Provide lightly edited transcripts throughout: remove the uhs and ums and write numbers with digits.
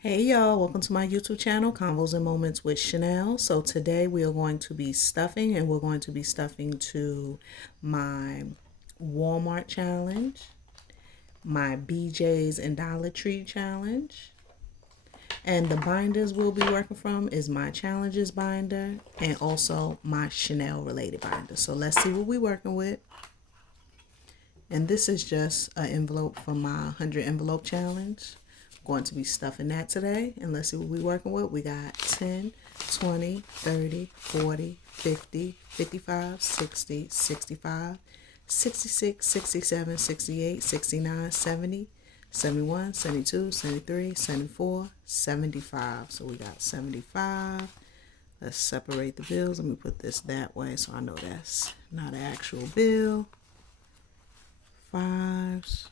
Hey y'all, welcome to my YouTube channel, Convos and Moments with Chanel. So today we are going to be stuffing, and we're going to be stuffing to my Walmart challenge, my BJ's and Dollar Tree challenge, and the binders we'll be working from is my challenges binder and also my Chanel related binder. So let's see what we're working with. And this is just an envelope for my 100 envelope challenge. Going to be stuffing that today, and let's see what we're working with. We got 10, 20, 30, 40, 50, 55, 60, 65, 66, 67, 68, 69, 70, 71, 72, 73, 74, 75. So we got 75. Let's separate the bills. Let me put this that way so I know that's not an actual bill. Fives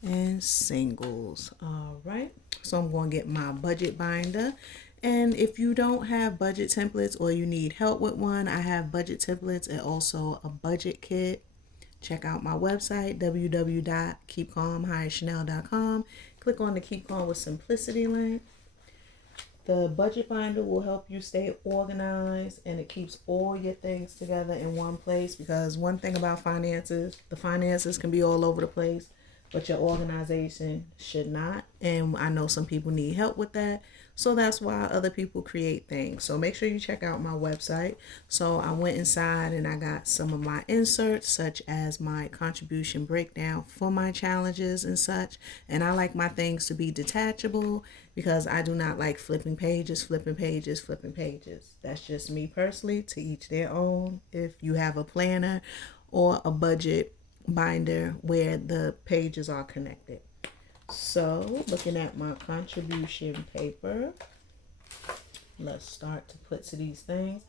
and singles. All right, so I'm going to get my budget binder, and if you don't have budget templates or you need help with one, I have budget templates and also a budget kit. Check out my website, www.keepcalm-chanel.com. Click on the Keep Calm with Simplicity link. The budget binder will help you stay organized, and it keeps all your things together in one place, because one thing about finances, the finances can be all over the place, but your organization should not. And I know some people need help with that. So that's why other people create things. So make sure you check out my website. So I went inside and I got some of my inserts, such as my contribution breakdown for my challenges and such. And I like my things to be detachable because I do not like flipping pages, flipping pages, flipping pages. That's just me personally, to each their own. If you have a planner or a budget binder where the pages are connected. So looking at my contribution paper, let's start to put to these things.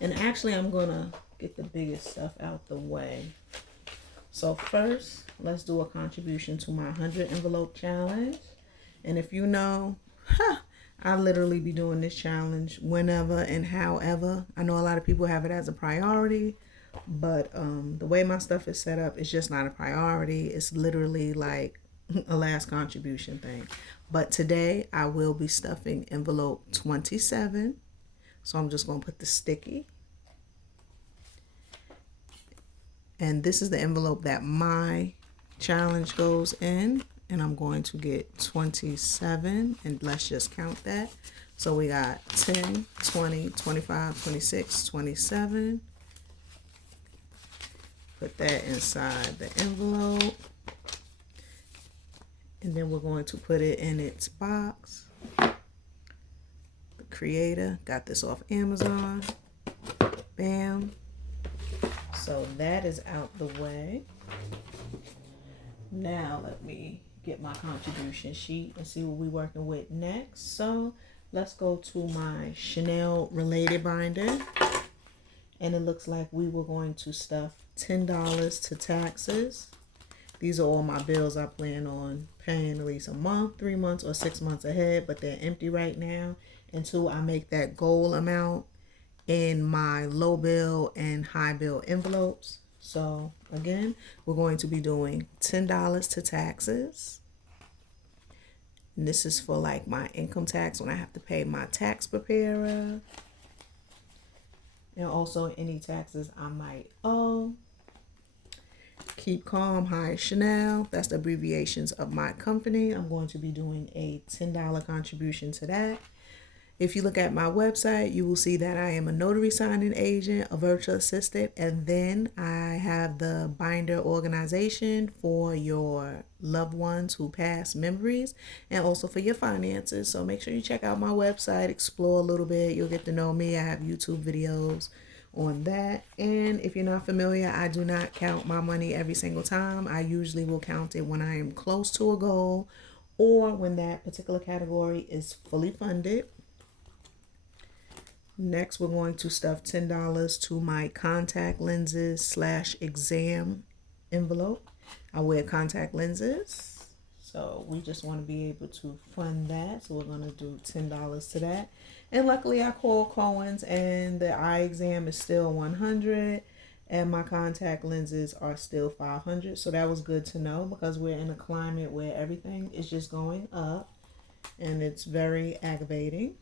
And actually I'm gonna get the biggest stuff out the way. So first, let's do a contribution to my 100 envelope challenge. And if you know, I literally be doing this challenge whenever and however. I know a lot of people have it as a priority, but the way my stuff is set up, it's just not a priority. It's literally like a last contribution thing. But today I will be stuffing envelope 27. So I'm just going to put the sticky. And this is the envelope that my challenge goes in. And I'm going to get 27. And let's just count that. So we got 10, 20, 25, 26, 27. Put that inside the envelope. And then we're going to put it in its box. The Creator, got this off Amazon. Bam. So that is out the way. Now let me get my contribution sheet and see what we're working with next. So let's go to my Chanel related binder. And it looks like we were going to stuff $10 to taxes. These are all my bills I plan on paying at least a month, 3 months, or 6 months ahead, but they're empty right now until I make that goal amount in my low bill and high bill envelopes. So again, we're going to be doing $10 to taxes. And this is for like my income tax when I have to pay my tax preparer. And also any taxes I might owe. Keep Calm, Hi Chanel. That's the abbreviations of my company. I'm going to be doing a $10 contribution to that. If you look at my website, you will see that I am a notary signing agent, a virtual assistant, and then I have the binder organization for your loved ones who pass memories, and also for your finances. So make sure you check out my website, explore a little bit. You'll get to know me. I have YouTube videos on that. And if you're not familiar, I do not count my money every single time. I usually will count it when I am close to a goal or when that particular category is fully funded. Next, we're going to stuff $10 to my contact lenses / exam envelope. I wear contact lenses, so we just want to be able to fund that. So we're going to do $10 to that. And luckily, I called Cohen's, and the eye exam is still $100, and my contact lenses are still $500. So that was good to know, because we're in a climate where everything is just going up. and it's very aggravating.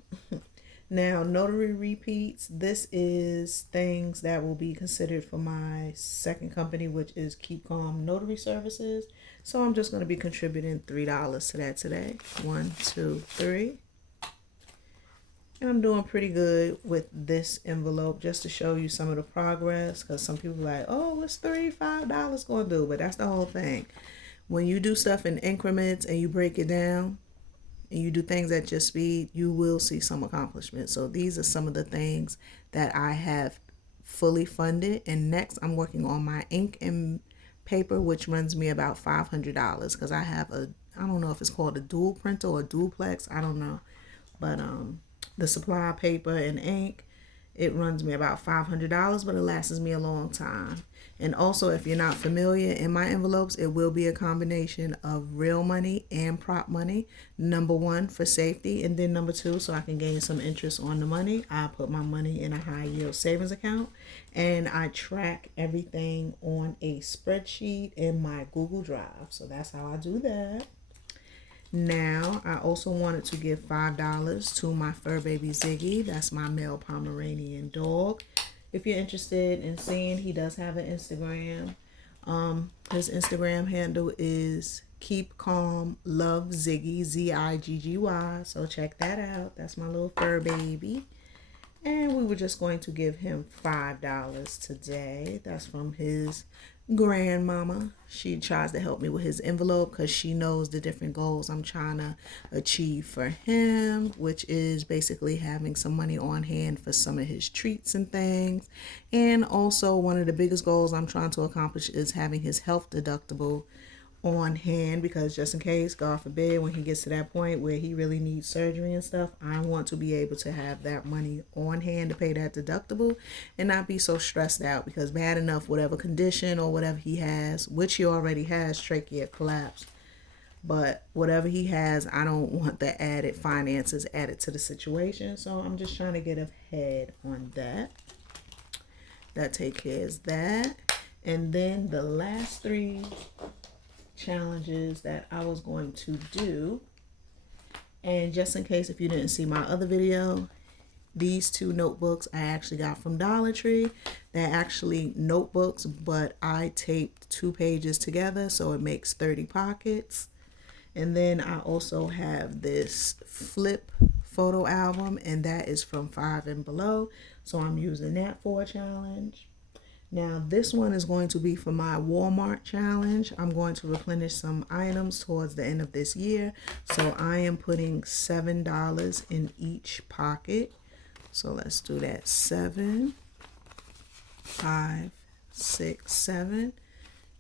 Now, notary repeats, this is things that will be considered for my second company, which is Keep Calm Notary Services. So I'm just going to be contributing $3 to that today. 1, 2, 3. And I'm doing pretty good with this envelope, just to show you some of the progress, because some people are like, oh, what's $3, $5 going to do? But that's the whole thing. When you do stuff in increments and you break it down, and you do things at your speed, you will see some accomplishment. So these are some of the things that I have fully funded. And next, I'm working on my ink and paper, which runs me about $500, because I have I don't know if it's called a dual printer or a duplex, I don't know. But the supply paper and ink, it runs me about $500, but it lasts me a long time. And also, if you're not familiar, in my envelopes, it will be a combination of real money and prop money. Number 1, for safety, and then number 2, so I can gain some interest on the money. I put my money in a high yield savings account, and I track everything on a spreadsheet in my Google Drive. So that's how I do that. Now, I also wanted to give $5 to my fur baby Ziggy. That's my male Pomeranian dog. If you're interested in seeing, he does have an Instagram. His Instagram handle is Keep Calm Love Ziggy, Ziggy. So check that out. That's my little fur baby. And we were just going to give him $5 today. That's from his grandmama. She tries to help me with his envelope because she knows the different goals I'm trying to achieve for him, which is basically having some money on hand for some of his treats and things. And also, one of the biggest goals I'm trying to accomplish is having his health deductible on hand, because just in case, God forbid, when he gets to that point where he really needs surgery and stuff, I want to be able to have that money on hand to pay that deductible and not be so stressed out, because bad enough, whatever condition or whatever he has, which he already has, trachea collapse, but whatever he has, I don't want the added finances added to the situation. So I'm just trying to get ahead on that. That take care of that. And then the last 3 challenges that I was going to do, and just in case if you didn't see my other video, these 2 notebooks I actually got from Dollar Tree. They're actually notebooks, but I taped 2 pages together so it makes 30 pockets. And then I also have this flip photo album, and that is from 5 and Below, so I'm using that for a challenge. Now, this one is going to be for my Walmart challenge. I'm going to replenish some items towards the end of this year. So I am putting $7 in each pocket. So let's do that. 7, 5, 6, 7.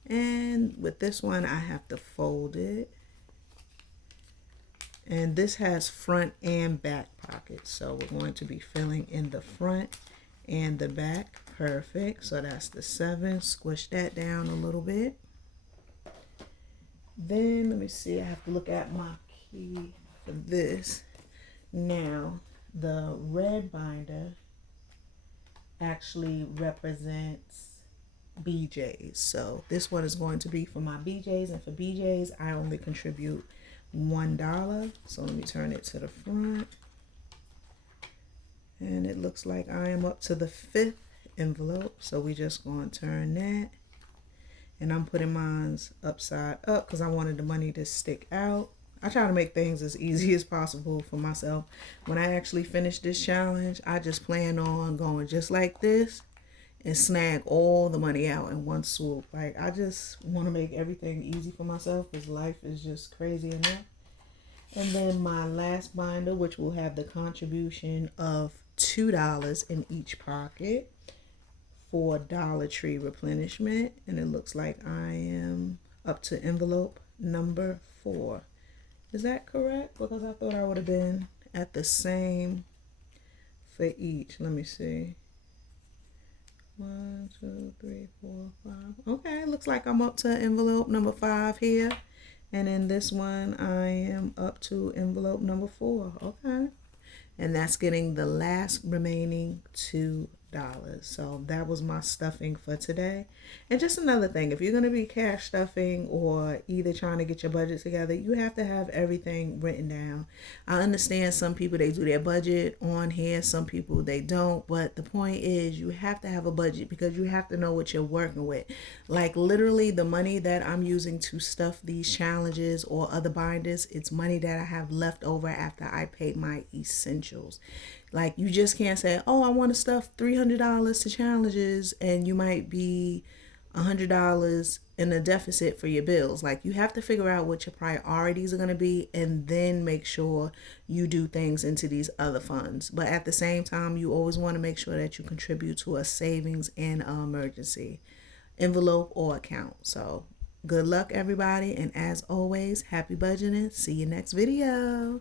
And with this one, I have to fold it. And this has front and back pockets. So we're going to be filling in the front and the back. Perfect. So that's the 7. Squish that down a little bit. Then let me see. I have to look at my key for this. Now, the red binder actually represents BJ's. So this one is going to be for my BJ's, and for BJ's, I only contribute $1. So let me turn it to the front. And it looks like I am up to the 5th envelope, so we just going to turn that, and I'm putting mine upside up because I wanted the money to stick out. I try to make things as easy as possible for myself. When I actually finish this challenge, I just plan on going just like this and snag all the money out in one swoop. Like, I just want to make everything easy for myself because life is just crazy enough. And then my last binder, which will have the contribution of $2 in each pocket for Dollar Tree replenishment, and it looks like I am up to envelope number 4. Is that correct? Because I thought I would have been at the same for each. Let me see. 1, 2, 3, 4, 5. Okay, looks like I'm up to envelope number 5 here, and in this one I am up to envelope number 4. Okay. And that's getting the last remaining $2. So that was my stuffing for today. And just another thing, if you're going to be cash stuffing or either trying to get your budget together, you have to have everything written down. I understand some people, they do their budget on here, some people they don't, but the point is you have to have a budget because you have to know what you're working with. Like literally the money that I'm using to stuff these challenges or other binders, it's money that I have left over after I paid my essentials. Like you just can't say, oh, I want to stuff $300 to challenges, and you might be $100 in a deficit for your bills. Like you have to figure out what your priorities are going to be and then make sure you do things into these other funds. But at the same time, you always want to make sure that you contribute to a savings and an emergency envelope or account. So good luck, everybody. And as always, happy budgeting. See you next video.